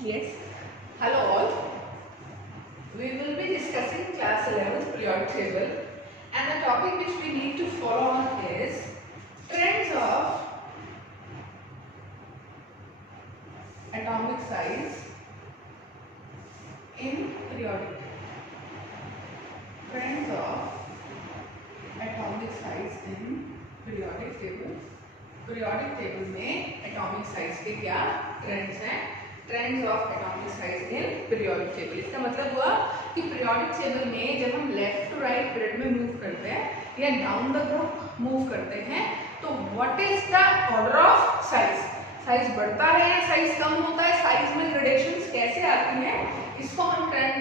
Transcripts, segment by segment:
Yes. Hello all. We will be discussing class 11th periodic table, and the topic which we need to follow on is trends of atomic size in periodic table. Trends of atomic size in periodic table. periodic table में atomic size के क्या trends हैं? Trends of atomic size in periodic table. इसका मतलब हुआ कि periodic table में जब हम लेफ्ट टू राइट ग्रिड में मूव करते हैं या डाउन द ग्रुप मूव करते हैं तो what is the order of size. Size बढ़ता है या साइज कम होता है, साइज में ग्रेडेशंस कैसे आती हैं, इसको हम ट्रेंड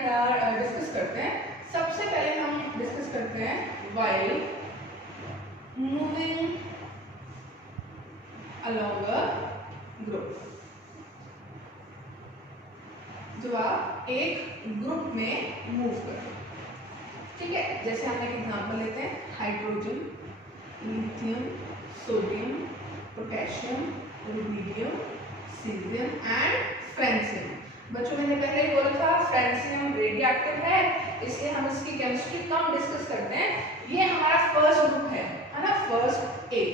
डिस्कस करते हैं। सबसे पहले हम डिस्कस करते हैं while moving along a group. जब आप एक ग्रुप में मूव करें, ठीक है, जैसे हम एक एग्जांपल लेते हैं, hydrogen, lithium, sodium, potassium, rubidium, caesium and francium. बच्चों मैंने पहले ही बोला था फ्रेंसियम रेडियोएक्टिव है, इसलिए हम इसकी केमिस्ट्री कम डिस्कस करते हैं। ये हमारा फर्स्ट ग्रुप है ना, फर्स्ट ए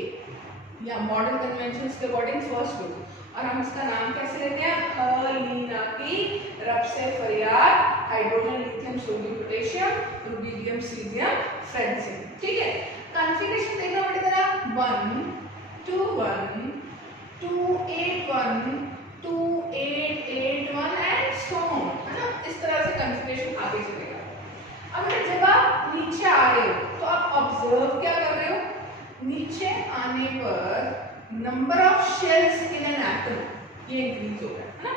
या मॉडर्न कन्वेंशंस के अकॉर्डिंग फर्स्ट ग्रुप, और हम इसका नाम कैसे लेते हैं, अलीना की रब से फरियाद, hydrogen, lithium, sodium, potassium, rubidium, caesium, francium. ठीक है, कॉन्फ़िगरेशन देखना पड़ेगा, 1 2 1 2 8 1 2 8 8 1 एंड सो ऑन, है ना। इस तरह से कॉन्फ़िगरेशन आगे चलेगा। अब जब आप नीचे आ रहे हो तो आप ऑब्जर्व क्या कर रहे हो, नीचे आने पर number of shells in an atom ये इंक्रीज हो रहा है ना।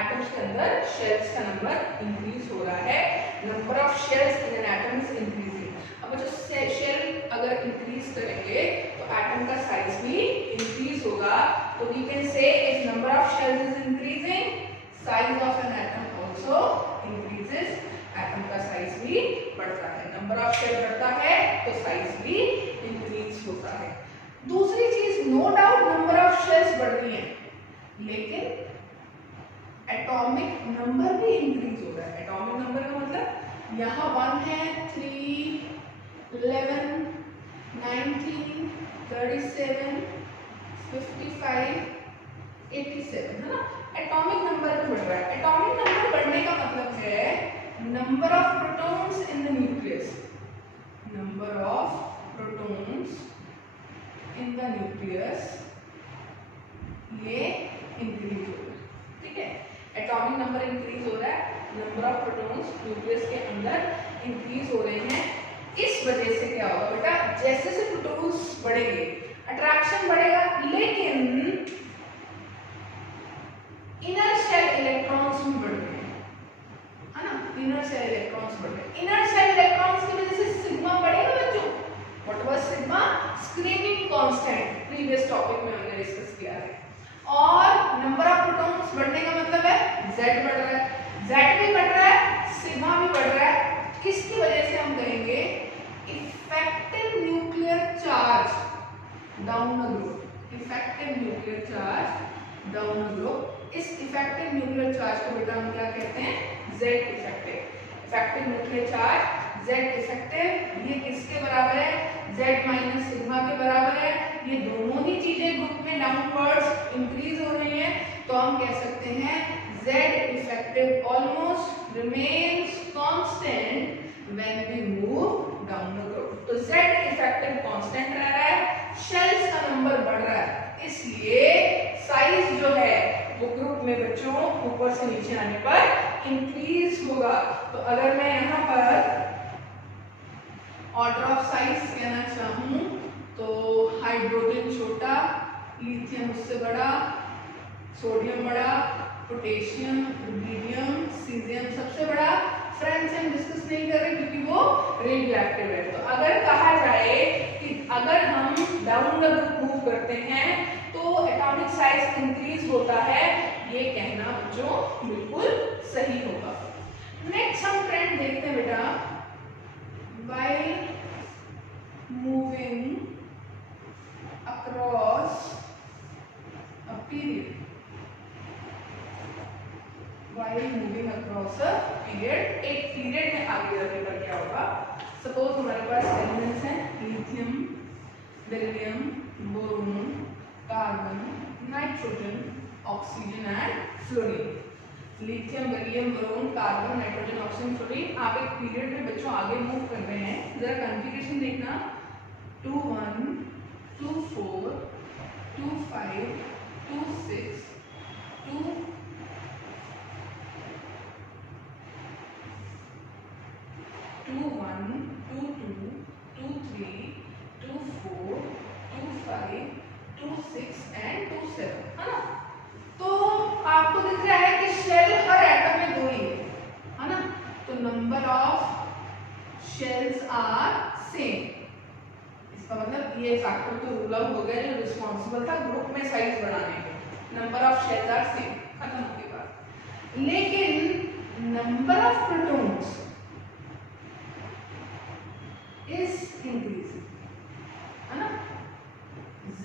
एटम्स के अंदर शेल्स का नंबर इंक्रीज हो रहा है, number of shells in an atom is increasing. अब जो शेल अगर इंक्रीज करेंगे तो एटम का साइज भी इंक्रीज होगा। तो we can say if number of shells is increasing, size of an atom also increases. Atom का साइज भी बढ़ता है, नंबर ऑफ शेल बढ़ता है तो साइज भी इंक्रीज होता है। दूसरी चीज, no doubt number of shells बढ़ रही है, लेकिन एटॉमिक नंबर भी इंक्रीज हो रहा है। एटॉमिक नंबर का मतलब यहाँ 1 है, 3 11 19 37 55 87, है ना। एटॉमिक नंबर भी बढ़ रहा है। एटॉमिक नंबर बढ़ने का मतलब है number of protons in the nucleus, number of protons in the nucleus ये इंक्रीज हो रहा है। ठीक है, एटॉमिक नंबर इंक्रीज हो रहा है, नंबर ऑफ प्रोटॉन्स न्यूक्लियस के अंदर इंक्रीज हो रहे हैं। इस वजह से क्या होगा बेटा, जैसे जैसे प्रोटॉन्स बढ़ेंगे अट्रैक्शन बढ़ेगा, लेकिन इनर शेल इलेक्ट्रॉन्स भी बढ़ रहे हैं, है ना। इनर शेल इलेक्ट्रॉन्स बढ़ रहे हैं। इनर शेल इलेक्ट्रॉन्स की वजह से सिग्मा बढ़ेगा बच्चों। What was sigma? Screening constant, previous topic में हमने डिस्कस किया है। और नंबर ऑफ प्रोटॉन्स बढ़ने का मतलब है Z बढ़ रहा है, Z भी बढ़ रहा है, सिग्मा भी बढ़ रहा है। किसकी वजह से हम कहेंगे, effective nuclear charge down the group, effective nuclear charge down the group. इस इफेक्टिव न्यूक्लियर चार्ज को बेटा हम क्या कहते हैं, Z effective. Effective nuclear charge Z effective, ये किसके बराबर है, Z माइनस सिग्मा के बराबर है। ये दोनों ही चीजें ग्रुप में डाउनवर्ड्स इंक्रीज हो रही हैं, तो हम कह सकते हैं Z effective almost remains constant when we move down the group. तो Z इफेक्टिव कांस्टेंट रह रहा है, शेल्स का नंबर बढ़ रहा है, इसलिए साइज जो है वो ग्रुप में बच्चों ऊपर से नीचे आने पर इंक्रीज होगा। तो अगर मैं यहाँ पर ऑर्डर ऑफ साइज कहना चाहूँ तो हाइड्रोजन छोटा, लिथियम उससे बड़ा, सोडियम बड़ा, पोटेशियम, रुबिडियम, सीजियम सबसे बड़ा, फ्रेंसियम डिस्कस नहीं कर रहे क्योंकि वो रेडियोएक्टिव है। तो अगर कहा जाए कि अगर हम डाउन द ग्रुप मूव करते हैं तो एटॉमिक साइज इंक्रीज होता है, ये कहना बच्चों बिल्कुल सही होगा। नेक्स्ट हम ट्रेंड देखते हैं बेटा, while moving across a period, while moving across a period, एक पीरियड में आगे जाने पर क्या होगा? सपोज हमारे पास एलिमेंट्स हैं lithium, beryllium, boron, carbon, nitrogen, oxygen and fluorine. Lithium, beryllium, boron, carbon, nitrogen, oxygen, fluorine. आप एक पीरियड में बच्चों आगे मूव कर रहे हैं, जरा कॉन्फ़िगरेशन देखना 2 1 2 4 2 5 2 6 2 2 1 2 2 2 3 2 4 2 5 2 6 एंड 2 7, है ना? तो आपको दिख रहा है कि शेल हर एटम में 2 ही है ना? तो number of shells are same. इसका मतलब ये फैक्टर तो रूल आउट हो गया जो रिस्पॉन्सिबल था ग्रुप में साइज बढ़ाने के। Number of shells are same, खत्म होने के बाद। लेकिन number of protons is increasing, है ना? Z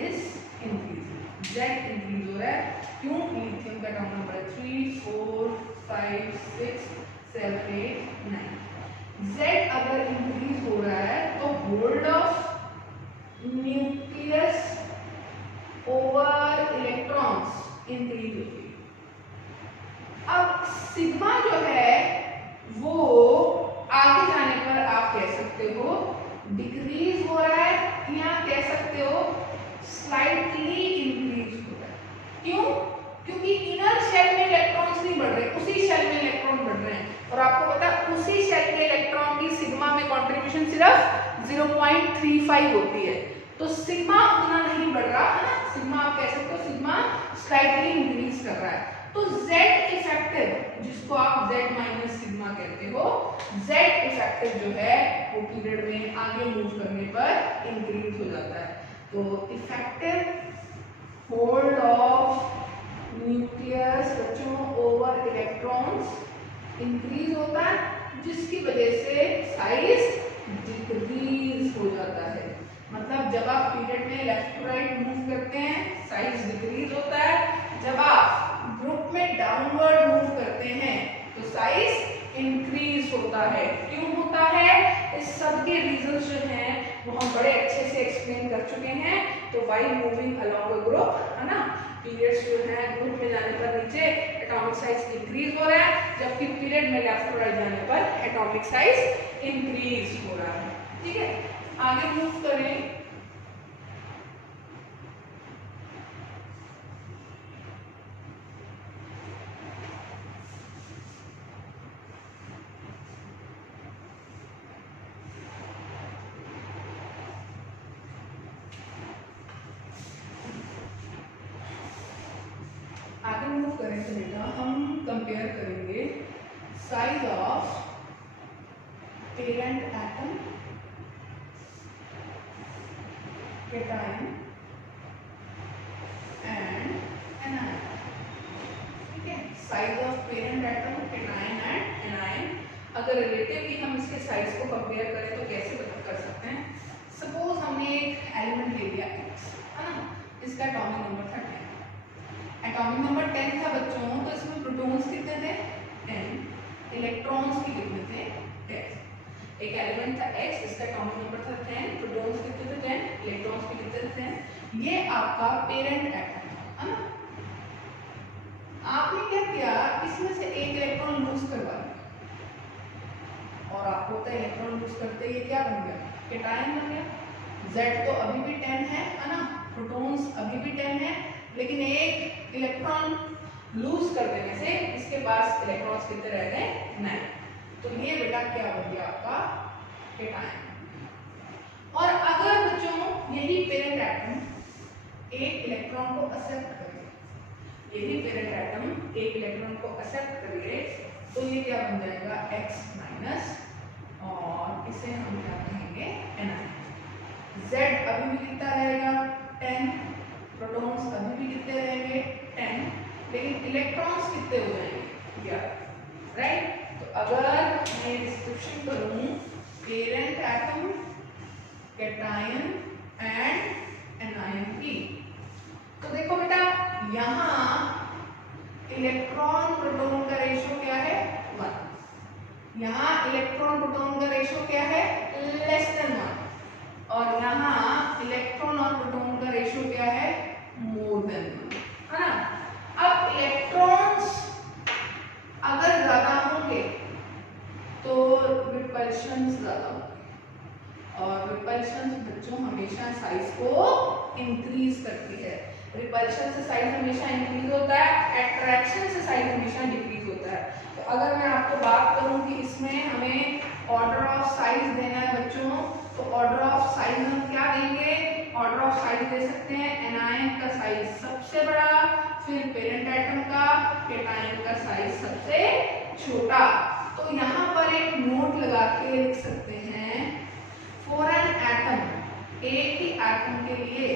is increasing, Z increase हो रहा है। क्यों? लिथियम का एटॉमिक नंबर है 3 4 5 6 7 8 9। Z अगर इंक्रीज हो रहा है तो hold of nucleus over electrons increase होगी। अब सिग्मा जो है वो आगे जाने पर आप कह सकते हो डिक्रीज हो रहा है या कह सकते हो स्लाइटली इंक्रीज हो रहा है। क्यों? क्योंकि इनर शेल में इलेक्ट्रॉन्स नहीं बढ़ रहे, उसी शेल में इलेक्ट्रॉन बढ़ रहे हैं। और आपको पता है उसी शेल के इलेक्ट्रॉन की सिग्मा में कंट्रीब्यूशन सिर्फ 0.35 होती है। तो सिग्मा उतना नहीं बढ़ रहा है ना, सिग्मा आप कह सकते हो सिग्मा स्लाइटली इंक्रीज कर रहा है। तो Z इफेक्टिव, जिसको आप Z माइनस सिग्मा कहते हो, Z इफेक्टिव जो है वो पीरियड में आगे मूव करने पर इंक्रीज हो जाता है। तो इफेक्टिव होल्ड ऑफ न्यूक्लियस बच्चों ओवर इलेक्ट्रॉन्स इंक्रीज होता है, जिसकी वजह से साइज डिक्रीज हो जाता है। मतलब जब आप पीरियड में लेफ्ट टू राइट मूव करते हैं साइज डिक्रीज होता है, जब आप ग्रुप में डाउनवर्ड मूव करते हैं तो साइज इंक्रीज होता है। क्यों होता है? इस सब के रीजंस जो हैं वो हम बड़े अच्छे से एक्सप्लेन कर चुके हैं। तो while moving along a group, है ना, पीरियड्स जो है ग्रुप में जाने पर नीचे एटॉमिक साइज इंक्रीज हो रहा है, जबकि पीरियड में लेफ्ट टू राइट जाने पर एटॉमिक साइज इंक्रीज हो रहा है। ठीक है, आगे मूव करें। आगे मूव करें तो बेटा हम कंपेयर करेंगे size of parent atom, cation and anion. ठीक है, size of parent atom, cation and anion. अगर रिलेटिवली हम इसके साइज को कंपेयर करें तो कैसे कर सकते हैं? सपोज हमने एक एलिमेंट ले लिया X, है ना, इसका एटॉमिक नंबर था 10। एटॉमिक नंबर 10 था बच्चों, तो इसमें प्रोटॉन्स कितने थे? 10। इलेक्ट्रॉन्स भी कितने थे? 10। एक एलिमेंट था X, इसका एटॉमिक नंबर था 10, प्रोटॉन्स कितने थे? 10, इलेक्ट्रॉन्स भी कितने थे? 10। ये आपका पेरेंट एटम है ना। आपने क्या किया, इसमें से एक इलेक्ट्रॉन लूज करवा दिया और आपको पता है इलेक्ट्रॉन लूज करते ये क्या बन गया? कैटायन बन गया। Z तो अभी भी 10 है ना, प्रोटॉन्स अभी भी 10 है, लेकिन एक इलेक्ट्रॉन लूज कर देने से इसके पास इलेक्ट्रॉन्स कितने रह गए? 9। तो ये बेटा क्या बन गया आपका? कैटायन। और अगर बच्चों यही पेरेंट एटम एक इलेक्ट्रॉन को एक्सेप्ट करे, यही पेरेंट एटम एक इलेक्ट्रॉन को एक्सेप्ट करे, तो ये क्या बन जाएगा? X माइनस, और इसे हम क्या कहेंगे? एनायन। Z अभी भी कितना रहेगा? 10, प्रोटॉन्स अभी भी कितने रहेंगे? 10, लेकिन इलेक्ट्रॉन्स कितने हो जाएंगे? 11, राइट। तो अगर मैं डिस्क्रिप्शन करूं parent atom, cation and anion की, तो देखो बेटा यहाँ इलेक्ट्रॉन प्रोटॉन का रेशियो क्या है 1, यहाँ इलेक्ट्रॉन प्रोटॉन का रेशियो क्या है लेस देन 1, और यहाँ इलेक्ट्रॉन और प्रोटॉन का रेशियो क्या है मोर देन 1, है ना। अब इलेक्ट्रॉन्स अगर ज्यादा होंगे तो रिपल्शन ज्यादा होगी, और रिपल्शन बच्चों हमेशा साइज को इंक्रीज करती है। रिपल्शन से साइज हमेशा इंक्रीज होता है, अट्रैक्शन से साइज हमेशा डिक्रीज होता है। तो अगर मैं आपको बात करूं कि इसमें हमें ऑर्डर ऑफ साइज देना है बच्चों, तो ऑर्डर ऑफ साइज हम क्या देंगे, ऑर्डर ऑफ साइज दे सकते हैं एनायन का साइज सबसे बड़ा, फिर पेरेंट एटम का, केटायन का साइज सबसे छोटा। तो यहाँ पर एक नोट लगा के लिख सकते हैं, फॉर एन एटम, एक ही एटम के लिए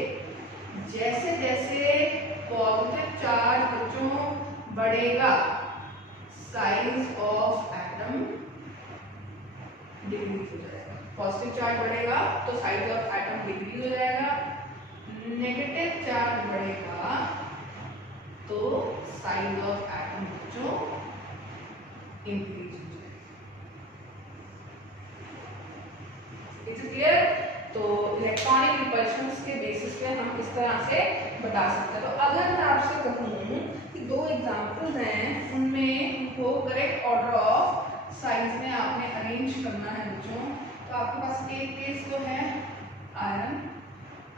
जैसे जैसे पॉजिटिव चार्ज बच्चों बढ़ेगा, साइज ऑफ एटम डिक्रीज हो जाएगा। पॉजिटिव चार्ज बढ़ेगा तो साइज ऑफ एटम डिक्रीज हो जाएगा, नेगेटिव चार्ज बढ़ेगा तो साइज ऑफ एटम बच्चों इंक्रीज हो जाएगा। It's clear. तो इलेक्ट्रॉनिक रिपल्शंस के बेसिस पे हम इस तरह से बता सकते हैं। तो अगर मैं आपसे कहूँ कि दो एग्जांपल्स हैं, उनमें उनको करेक्ट ऑर्डर ऑफ साइज में आपने अरेंज करना है बच्चों, तो आपके पास एक केस जो है आयरन,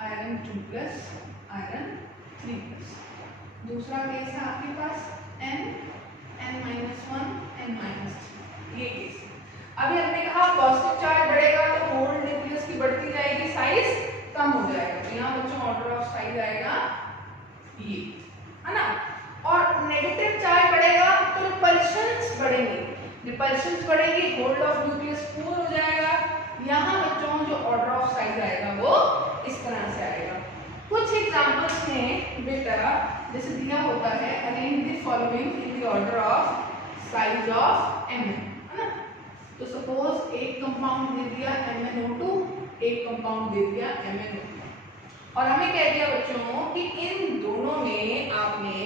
आयरन 2+, आयरन 3+, दूसरा केस है आपके पास N, N-1, N-3, ये केस। अभी हमने कहा पॉजिटिव चार्ज बढ़ेगा तो होल न्यूक्लियस की बढ़ती जाएगी, साइज कम हो जाएगा, तो यहाँ बच्चों ऑर्डर ऑफ साइज आएगा ये, है ना। और नेगेटिव चार्ज बढ़ेगा तो रिपल्शंस बढ़ेंगे, रिपल्शंस बढ़ेगी, होल्ड ऑफ न्यूक्लियस पूर्ण हो जाएगा। यहाँ बच्चों जो ऑर्डर ऑफ साइज आएगा वो इस तरह से आएगा। कुछ एग्जांपल्स में बेटा जैसे दिया होता है, arrange the following in the order of size of Mn, है ना। तो सपोज एक कंपाउंड दे दिया MnO2, एक कंपाउंड दे दिया MnO2, और हमें कह दिया बच्चों कि इन दोनों में आपने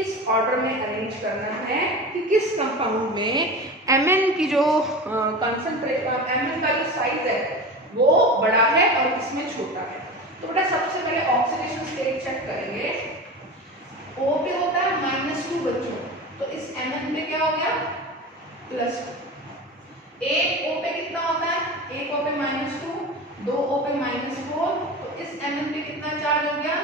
इस ऑर्डर में अरेंज करना है कि किस कंपाउंड में Mn की जो कंसंट्रेशन, Mn का जो साइज है वो बड़ा है और किसमें छोटा है। तो बेटा सबसे पहले ऑक्सीडेशन स्टेट चेक करेंगे। O पे होता है -2 बच्चों, तो इस Mn पे क्या हो गया +2। एक O पे कितना होता है, एक O पे -2, दो O पे -4, तो इस Mn पे कितना चार्ज हो गया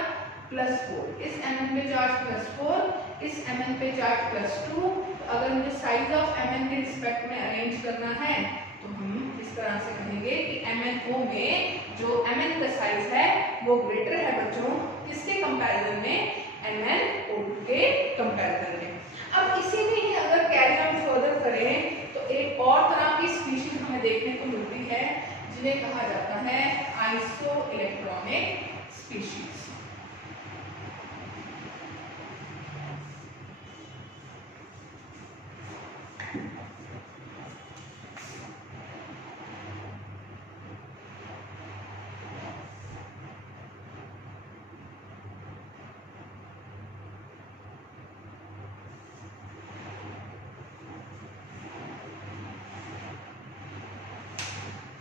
+4, इस Mn पे चार्ज +4, इस Mn पे चार्ज +2। तो अगर मुझे साइज ऑफ Mn के रिस्पेक्ट में अरेंज करना है तो हम इस तरह से कहेंगे कि MnO में जो Mn का साइज है वो ग्रेटर है बच्चों किसके कंपैरिजन में, MnO2 के कंपैरिजन में। अब इसी में ही अगर कैरी ऑन फर्दर करें तो एक और तरह की स्पीशीज हमें देखने को मिलती है जिन्हें कहा जाता है iso electronic species.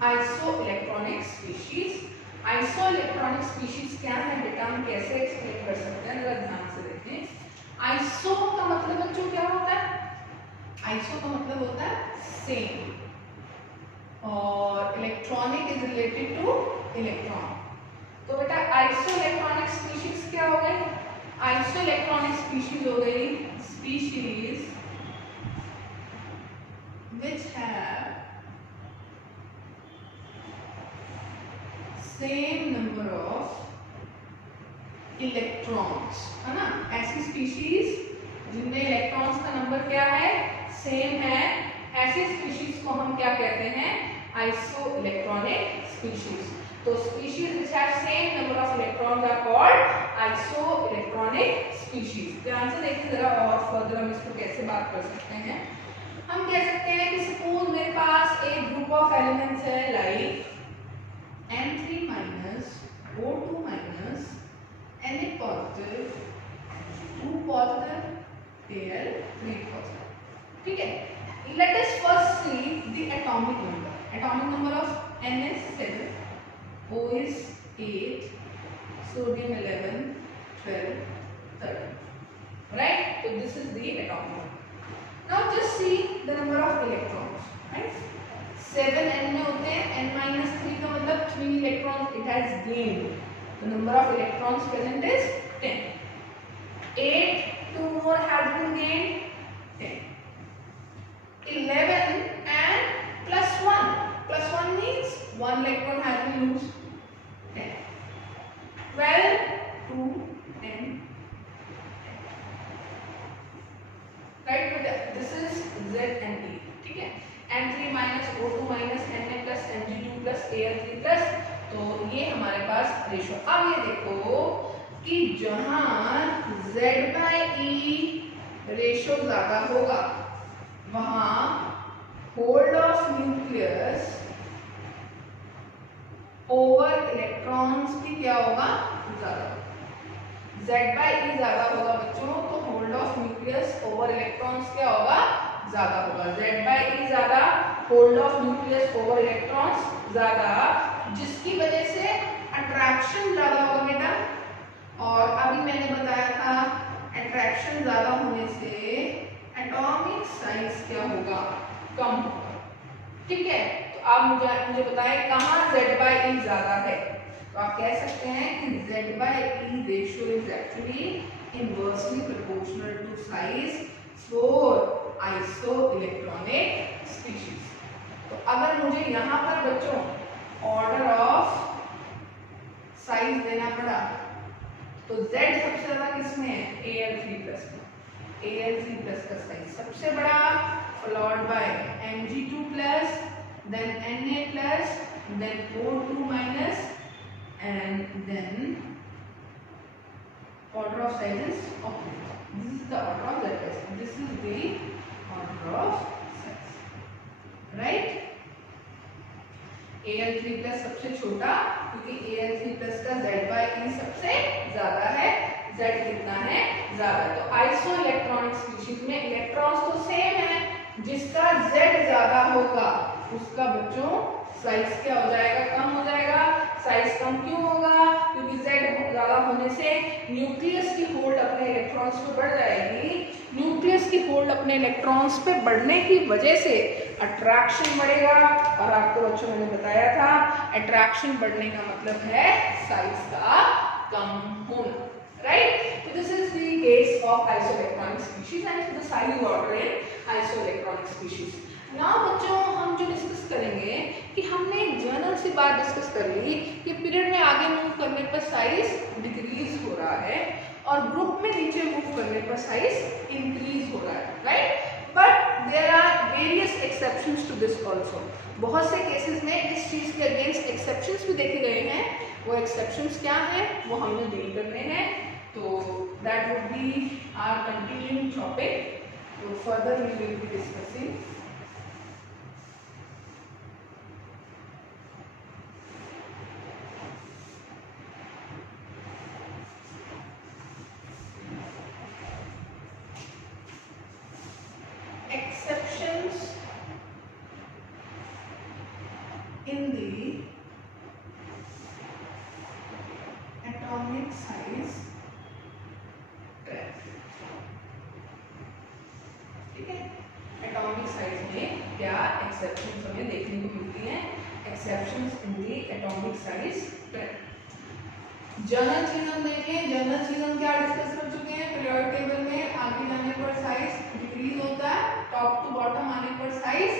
Iso electronic species, iso electronic species क्या है बेटा, हम कैसे एक्सप्लेन कर सकते हैं, जरा ध्यान से देखें। आइसो का मतलब बच्चों क्या होता है, आइसो का मतलब होता है सेम, और electronic is related two electron. तो बेटा आइसो इलेक्ट्रॉनिक स्पीशीज क्या हो गई, आइसो इलेक्ट्रॉनिक स्पीशीज हो गई species which have same number of electrons, है ना। ऐसी स्पीशीज जिनमें इलेक्ट्रॉन्स का नंबर क्या है सेम है, ऐसी स्पीशीज को हम क्या कहते हैं, आइसो इलेक्ट्रॉनिक स्पीशीज। तो species which have same number of electrons are called iso electronic species. ध्यान से देखिए जरा और फर्दर हम इसको कैसे बात कर सकते हैं। हम कह सकते हैं कि सपोज मेरे पास एक ग्रुप ऑफ एलिमेंट्स है like N3- O2- Na positive, 2 positive, Al3+. ठीक है, let us first see the atomic number. Atomic number of N is 7, O is 8, sodium 11, 12, 13. Right? So this is the atomic number. Now just see the number of electrons. Right? 7 N में होते हैं, N-3 का मतलब 3 electrons it has gained. The number of electrons present is 10. 8, 2 more has been gained, 10. 11 and plus 1. Plus 1 means 1 electron has been lost. 10. 12, 2, 10. Right? But this is Z and E. ठीक है? N3 minus O2 minus Na plus Mg2 plus Al3 plus. तो ये हमारे पास ratio. अब ये देखो कि जहां Z/E रेशो ज्यादा होगा वहां hold of nucleus over electrons की क्या होगा, ज्यादा. Z/E ज्यादा होगा बच्चों, तो hold of nucleus over electrons क्या होगा, ज्यादा होगा. Z/E ज्यादा, hold of nucleus over electrons ज्यादा, जिसकी वजह से अट्रैक्शन ज्यादा होगा बेटा. और अभी मैंने बताया था अट्रैक्शन ज्यादा होने से एटॉमिक साइज क्या होगा, कम होगा. ठीक है, तो आप मुझे बताएं कहाँ Z/E ज्यादा है. तो आप कह सकते हैं कि Z/E ratio is actually inversely proportional to size for iso electronic species. तो अगर मुझे यहाँ पर बच्चों ऑर्डर ऑफ साइज देना पड़ा तो Z सबसे ज्यादा किसमें है, Al3+ में. Al3+ का साइज सबसे बड़ा, followed by Mg2+, then Na+, then O2-, and then order of sizes of this. This is the order of Z. This is the order of size. Right? Al3+ सबसे छोटा, क्योंकि Al3+ का Z/E सबसे ज्यादा है. Z कितना है, ज्यादा. तो आइसो इलेक्ट्रॉनिक स्पीशीज में इलेक्ट्रॉन्स तो सेम है, जिसका Z ज्यादा होगा उसका बच्चों साइज क्या हो जाएगा, कम हो जाएगा. साइज कम क्यों होगा, क्योंकि Z ज्यादा होने से न्यूक्लियस की होल्ड अपने इलेक्ट्रॉन्स पे बढ़ जाएगी. न्यूक्लियस की होल्ड अपने इलेक्ट्रॉन्स पे बढ़ने की वजह से अट्रैक्शन बढ़ेगा. और आपको बच्चों मैंने बताया था अट्रैक्शन बढ़ने का मतलब है साइज का कम होना. Right? So this is the case of isoelectronic species and the size order in isoelectronic species. Now बच्चों हम जो डिस्कस करेंगे कि हमने एक जर्नल से बात डिस्कस कर ली कि पीरियड में आगे मूव करने पर साइज डिक्रीज हो रहा है और ग्रुप में नीचे मूव करने पर साइज इंक्रीज हो रहा है. Right? But there are various exceptions to this also. बहुत से केसेस में इस चीज के अगेंस्ट एक्सेप्शंस भी देखे गए हैं. वो एक्सेप्शंस क्या हैं वो हमने डील करने हैं. तो that would be our continuing topic. So further we will be discussing. Exceptions in the atomic size. ठीक है, एटॉमिक साइज में क्या एक्सेप्शंस हमें देखने को मिलती हैं. Exceptions in the atomic size trend. Journal theorem देखें. जर्नल थ्योरम क्या डिस्कस कर चुके हैं. पीरियोडिक टेबल में आगे जाने पर साइज डिक्रीज होता है, टॉप टू बॉटम आने पर साइज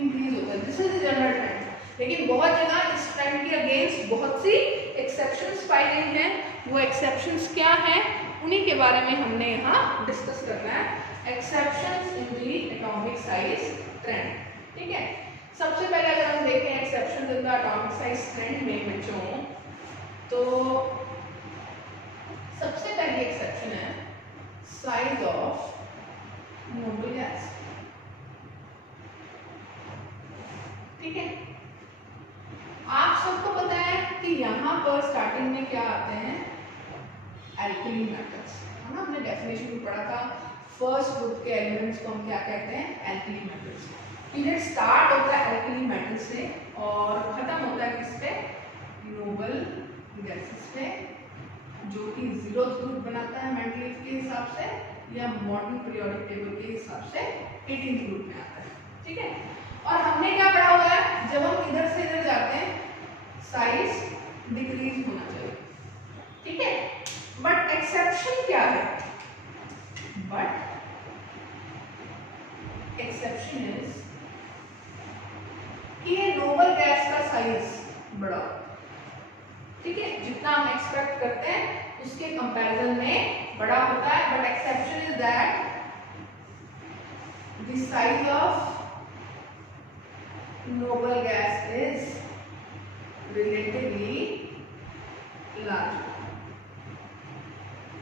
इंक्रीज होता है. This is the general trend. लेकिन बहुत जगह इस ट्रेंड के अगेंस्ट बहुत सी एक्सेप्शंस पाई गई हैं. वो एक्सेप्शंस क्या हैं उन्हीं के बारे में हमने यहाँ डिस्कस करना है. Exceptions in the atomic size trend. ठीक है, सबसे पहले अगर हम देखें exceptions in the atomic size trend में बच्चों, तो सबसे पहली एक्सेप्शन है साइज ऑफ नोबल गैस. ठीक है, आप सबको पता है कि यहाँ पर स्टार्टिंग में क्या आते हैं, एल्कली मेटल्स. है ना, हमने डेफिनेशन भी पढ़ा था. फर्स्ट ग्रुप के एलिमेंट्स को हम क्या कहते हैं, एल्कली मेटल्स। पीरियड स्टार्ट होता है एल्कली मेटल से और खत्म होता है किस पे, नोबल गैसेस पे, जो कि 0th ग्रुप बनाता है मेंडलीव के हिसाब से या मॉडर्न पीरियोडिक टेबल के हिसाब से 18th ग्रुप में आता है। ठीक है, और हमने क्या पढ़ा हुआ है, जब हम इधर से इधर जाते हैं साइज डिक्रीज होना चाहिए। ठीक है, बट एक्सेप्शन क्या है, बट एक्सेप्शन इज कि ये नोबल गैस का साइज बड़ा, ठीक है, जितना हम एक्सपेक्ट करते हैं उसके कंपैरिजन में बड़ा होता है। But exception is that the size of noble gas is relatively large।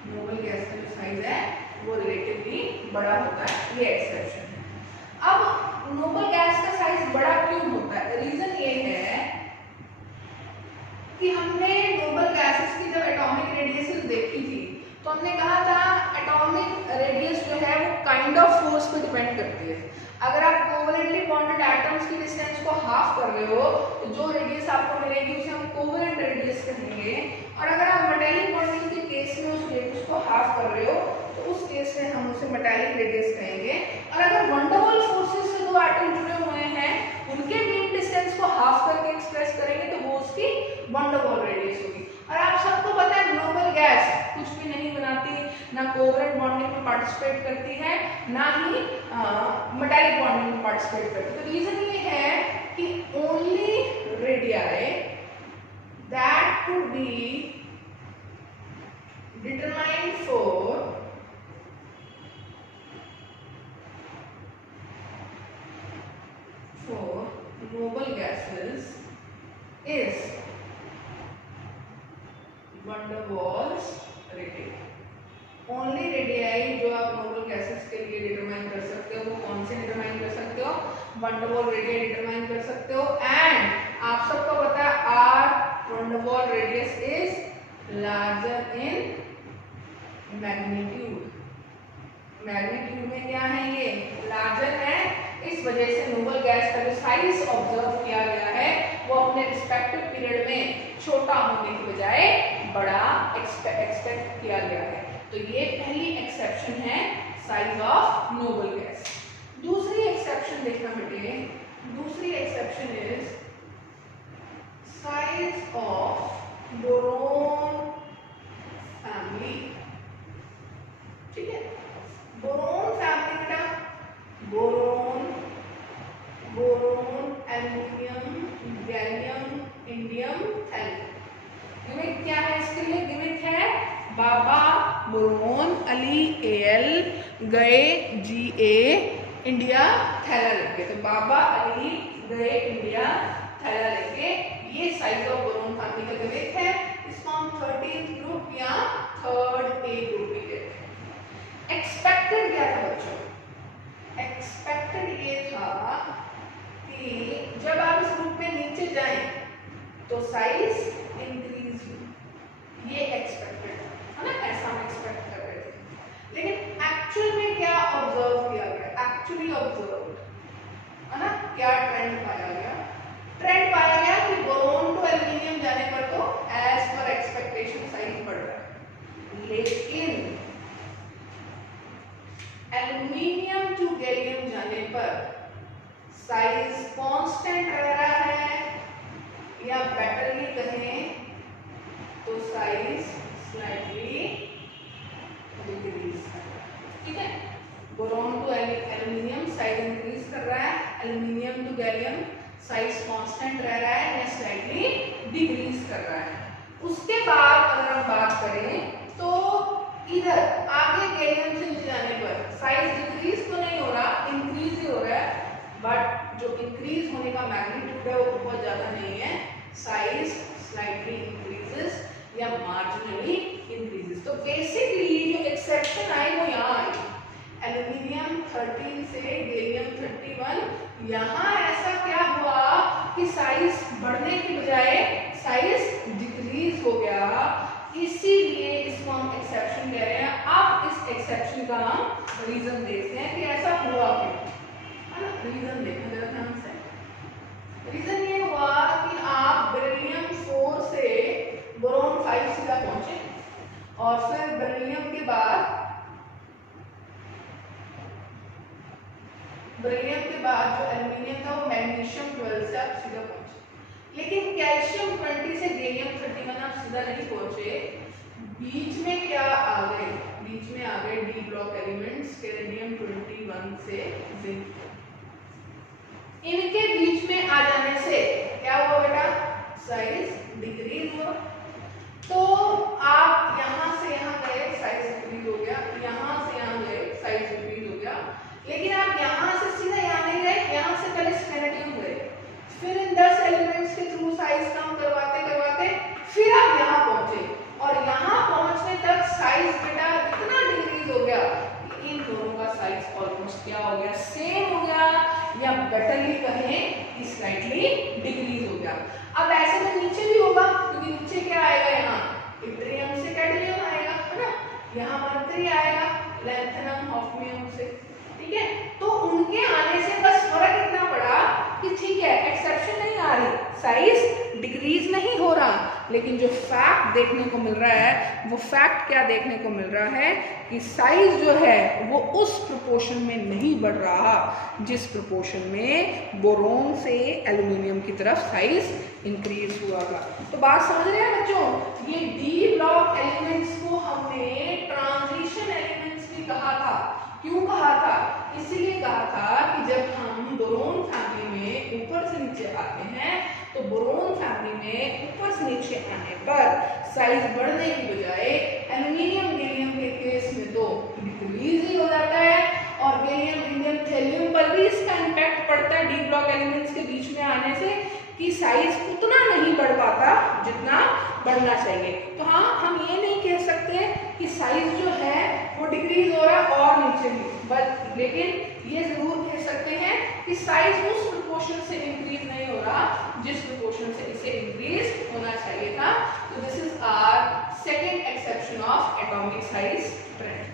noble gas का जो साइज है वो रिलेटिवली बड़ा होता है, ये एक्सेप्शन है। अब noble gas का साइज बड़ा क्यों होता है, रीजन ये है कि हमने noble gases की जब एटॉमिक रेडियसेस देखी थी तो हमने कहा था एटॉमिक रेडियस जो है वो काइंड ऑफ फोर्स पे डिपेंड करती है। अगर आप कोवेलेंटली बॉन्डेड एटम्स की डिस्टेंस को हाफ कर रहे हो तो जो रेडियस आपको मिलेगी उसे हम कोवेलेंट रेडियस कहेंगे, और अगर आप मेटालिक बॉन्डिंग के केस में उस रेडियस को हाफ कर रहे हो तो उस केस में हम उसे मेटालिक रेडियस कहेंगे। और अगर वन डर वाल फोर्सेस से दो एटम जुड़े हुए हैं उनके मीन डिस्टेंस को हाफ करके एक्सप्रेस करेंगे तो वो उसकी वन डर वाल रेडियस होगी। और आप सबको पता है नोबल गैस कुछ भी नहीं बनाती, ना कोवेलेंट बॉन्डिंग में पार्टिसिपेट करती है ना ही मेटालिक बॉन्डिंग में पार्टिसिपेट करती है। तो रीजन ये है कि only radii that could be determined for noble gases is van der Waals radii। Only radii जो आप नोबल गैसेस के लिए डिटरमाइन कर सकते हो वो कौन से डिटरमाइन कर सकते हो, वन डर वाल रेडियस डिटरमाइन कर सकते हो। एंड आप सबको पता है आर वन डर वाल radius is larger in magnitude. Magnitude में क्या है, ये लार्जर है, इस वजह से नोबल गैस का जो साइज ऑब्जर्व किया गया है वो अपने रिस्पेक्टिव पीरियड में छोटा होने की बजाय बड़ा एक्सपेक्ट किया गया है। तो ये पहली एक्सेप्शन है साइज ऑफ नोबल गैस। दूसरी एक्सेप्शन देखना बेटे, दूसरी exception is size of boron family. ठीक है, बोरोन फैमिली बेटा, boron, boron, aluminium, gallium, indium, thallium. Gimmick क्या है इसके लिए, गिमिक है बाबा बोरोन, अली एल, गए GA, इंडिया थैला लेके। तो बाबा अली गए इंडिया थैला लेके ये साइज ऑफ बोरोन फैमिली का गिमिक है। इसको हम 13th ग्रुप या 3rd A ग्रुप भी कहते हैं। एक्सपेक्टेड क्या था बच्चों, एक्सपेक्टेड ये था कि जब आप इस ग्रुप में नीचे जाएं तो साइज इंक्रीज हो, ये एक्सपेक्टेड है ना, ऐसा हम एक्सपेक्ट कर रहे थे। लेकिन एक्चुअल में क्या ऑब्जर्व किया गया, एक्चुअली ऑब्जर्व है ना, क्या ट्रेंड पाया गया, ट्रेंड पाया गया कि बोरोन टू एल्यूमिनियम जाने पर तो एज पर एक्सपेक्टेशन साइज बढ़ रहा है, लेकिन एल्यूमिनियम टू गैलियम जाने पर साइज कांस्टेंट रह रहा है, या बेटरली कहें तो साइज स्लाइटली डिक्रीज कर रहा है। ठीक है, boron to aluminium size increase कर रहा है, aluminium to gallium size constant रह रहा है या स्लाइटली डिक्रीज कर रहा है। उसके बाद अगर हम बात करें तो इधर आगे गैलियम से नीचे जाने पर साइज डिक्रीज तो नहीं हो रहा, इंक्रीज ही हो रहा है, बट जो इंक्रीज होने का मैग्नीट्यूड है वो बहुत ज्यादा नहीं है, साइज स्लाइटली इंक्रीजेस या मार्जिनली इंक्रीजेस। तो बेसिकली जो एक्सेप्शन आई वो यहाँ आई, एल्यूमिनियम 13 से गैलियम 31, यहाँ ऐसा क्या हुआ कि साइज बढ़ने की बजाय साइज डिक्रीज हो गया, इसीलिए इसको हम एक्सेप्शन कह रहे हैं। अब इस एक्सेप्शन का हम रीजन देखते हैं कि ऐसा हुआ क्यों, है ना। रीजन देखना जरा ध्यान से। रीजन ये हुआ कि आप बेरिलियम 4 से बोरोन 5 सीधा पहुंचे और फिर बेरिलियम के बाद जो एल्यूमिनियम था वो मैग्नीशियम 12 से आप सीधा पहुंचे। लेकिन कैल्शियम 20 से गैलियम 31 आप सीधा नहीं पहुंचे। बीच में क्या आ गए? बीच में आ गए डी ब्लॉक एलिमेंट्स, कैडमियम 21 से जिंक। इनके बीच में आ जाने से क्या हुआ बेटा? साइज डिक्रीज हुआ। तो आप यहां से यहां गए, साइज डिक्रीज हो गया, यहां से यहां गए, साइज डिक्रीज हो गया। लेकिन आप यहां से सीधा यहां नहीं गए, यहां से पहले स्फेनेटियम गए, फिर इन 10 एलिमेंट्स के थ्रू साइज कम करवाते करवाते फिर आप यहां पहुंचे और यहां पहुंचने तक साइज बेटा इतना डिक्रीज हो गया कि इन दोनों का साइज ऑलमोस्ट क्या हो गया? सेम हो गया, या बेटरली कहें कि स्लाइटली डिक्रीज हो गया। अब ऐसे में नीचे भी होगा, क्योंकि नीचे क्या आएगा? यहाँ इट्रियम से कैडमियम आएगा, है ना। यहाँ मर्करी आएगा लैंथेनम ऑफ्मियम से, ठीक है। तो उनके आने से बस फर्क इतना पड़ा कि ठीक है, एक्सेप्शन नहीं आ रही, साइज डिक्रीज नहीं हो रहा। लेकिन जो फैक्ट देखने को मिल रहा है, वो फैक्ट क्या देखने को मिल रहा है कि साइज जो है वो उस प्रोपोर्शन में नहीं बढ़ रहा जिस प्रोपोर्शन में बोरोन से एल्यूमिनियम की तरफ साइज इंक्रीज हुआ था। तो बात समझ रहे हैं बच्चों? ये डी ब्लॉक एलिमेंट्स को हमने ट्रांजिशन एलिमेंट्स भी कहा था। क्यों कहा था? इसीलिए कहा था कि जब हम बोरोन फैमिली में ऊपर से नीचे आते हैं तो बोरोन फैमिली में ऊपर से नीचे आने पर साइज बढ़ने की बजाय एल्यूमिनियम गैलियम के केस में तो डिक्रीज ही हो जाता है, और गैलियम इंडियम थैलियम पर भी इसका इम्पैक्ट पड़ता है डी ब्लॉक एलिमेंट्स के बीच में आने से, कि साइज उतना नहीं बढ़ पाता जितना बढ़ना चाहिए। तो हाँ, हम ये नहीं कह सकते कि साइज जो है वो डिक्रीज हो रहा है और नीचे भी, बट लेकिन ये जरूर कह सकते हैं कि साइज उस प्रोपोर्शन से इंक्रीज नहीं हो रहा जिस प्रोपोर्शन से इसे इंक्रीज होना चाहिए था। तो this is our second exception of atomic size trend.